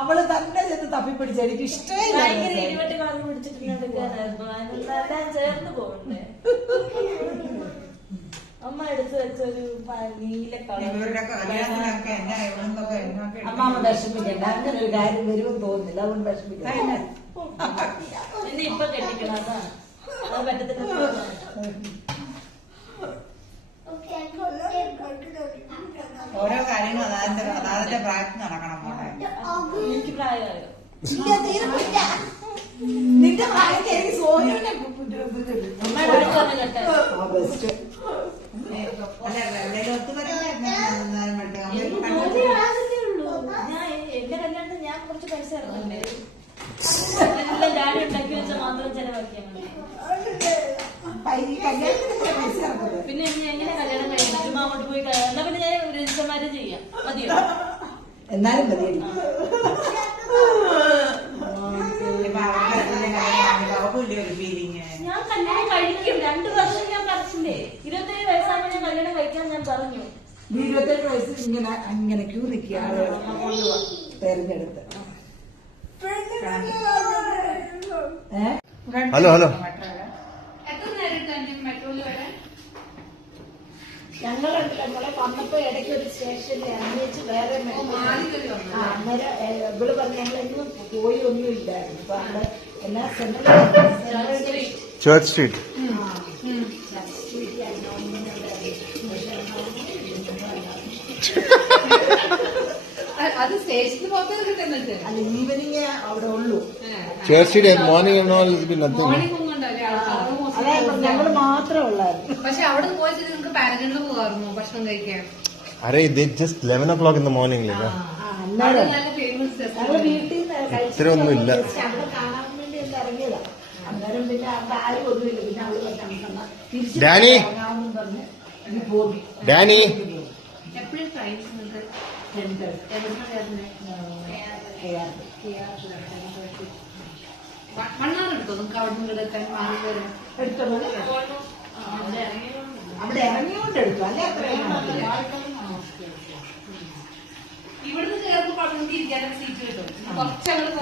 അവള് തന്നെ ചെന്ന് തപ്പിപ്പിടിച്ച എനിക്ക് ഇഷ്ടമില്ല. ചേർന്ന് പോകണ്ടേ അമ്മ എടുത്തു വെച്ചൊരു നീല അമ്മാമ്മ വിഷമിക്കണ്ട, അങ്ങനെ ഒരു കാര്യം വരുമെന്ന് തോന്നുന്നില്ല, അതുകൊണ്ട് വിഷമിക്കണ്ട. എന്നെ ഇപ്പൊ കെട്ടിക്കണം, അതാ അത് പറ്റത്തില്ല. ഓരോ കാര്യങ്ങളും അതാതിന്റെ പ്രായത്തിൽ നടക്കണം. എനിക്ക് പ്രായമായോ? നിന്റെ പ്രായത്തിൽ എനിക്ക് സോനുവിനെ എന്റെ കല്യാണത്തിന് ഞാൻ കുറച്ച് പൈസ ഇറങ്ങണ്ടേ? എല്ലാം ഡാഡി ഉണ്ടാക്കി വെച്ചാൽ മാത്രം ചെലവാക്കിയാൽ മതി. പിന്നെ എങ്ങനെ കല്യാണം കഴിക്കണം? ചുമ്മാ അങ്ങോട്ട് പോയി എന്നാ പിന്നെ ഞാൻ രജിസ്റ്റർ മാരേജ് ചെയ്യാം, മതിയോ? എന്നാലും മതി. ഞാൻ കല്യാണം കഴിക്കും, 2 വർഷം ഞാൻ പറഞ്ഞില്ലേ. 27 വയസ്സാകുമ്പോൾ ഞാൻ കല്യാണം കഴിക്കാൻ ഞാൻ പറഞ്ഞു. 27 വയസ്സിൽ ഇങ്ങനെ ക്യൂ നിൽക്കുകയാണ് തെരഞ്ഞെടുത്ത്. ഹലോ ഹലോ, ഞങ്ങളെ വന്നപ്പോ ഇടയ്ക്ക് ഒരു സ്റ്റേഷനിൽ അന്വേഷിച്ച് വേറെ അന്നേരം ഇവള് പറഞ്ഞ ഞങ്ങളെന്നും പോയി ഒന്നും ഇല്ലായിരുന്നു. അപ്പൊ അവിടെ എല്ലാ ചർച്ച് സ്ട്രീറ്റ്. അത് സ്റ്റേഷന് പോകുന്നത് അല്ല, ഈവനിങ് അവിടെ ഉള്ളൂ. Church street morning and all has been nothing. ഞങ്ങള് മാത്രമേ ഉള്ളായിരുന്നു. പക്ഷെ അവിടെ പോയിട്ട് നിങ്ങൾക്ക് പാരഗണിൽ പോകാറുണ്ടോ ഭക്ഷണം കഴിക്കാൻ? Arey, they just 11 o'clock in the morning. നല്ല ഫേമസ് ഞങ്ങള് വീട്ടിൽ നിന്ന് ഇത്രയൊന്നും ഇല്ല. അവിടെ കാണാൻ വേണ്ടി ഒന്ന് ഇറങ്ങിയതാ. അന്നേരം പിന്നെ അവിടെ ആരും ഒന്നുമില്ല. പിന്നെ അവള് പറഞ്ഞു ഡാനി, പറഞ്ഞ് ഇനി പോയി. ഡാനി, എപ്പോഴും ഫ്രൈസ് മണ്ണാറ് എടുത്തോ നിങ്ങൾക്ക് അവിടെ നിന്ന് എടുക്കാൻ അവിടെ ഇറങ്ങിയോണ്ട് എടുത്തു, അല്ലെ? ഇവിടുന്ന് ചേർന്ന് പടർന്നിരിക്കാനും സീറ്റ് കിട്ടും. കുറച്ചങ്ങോട്ട്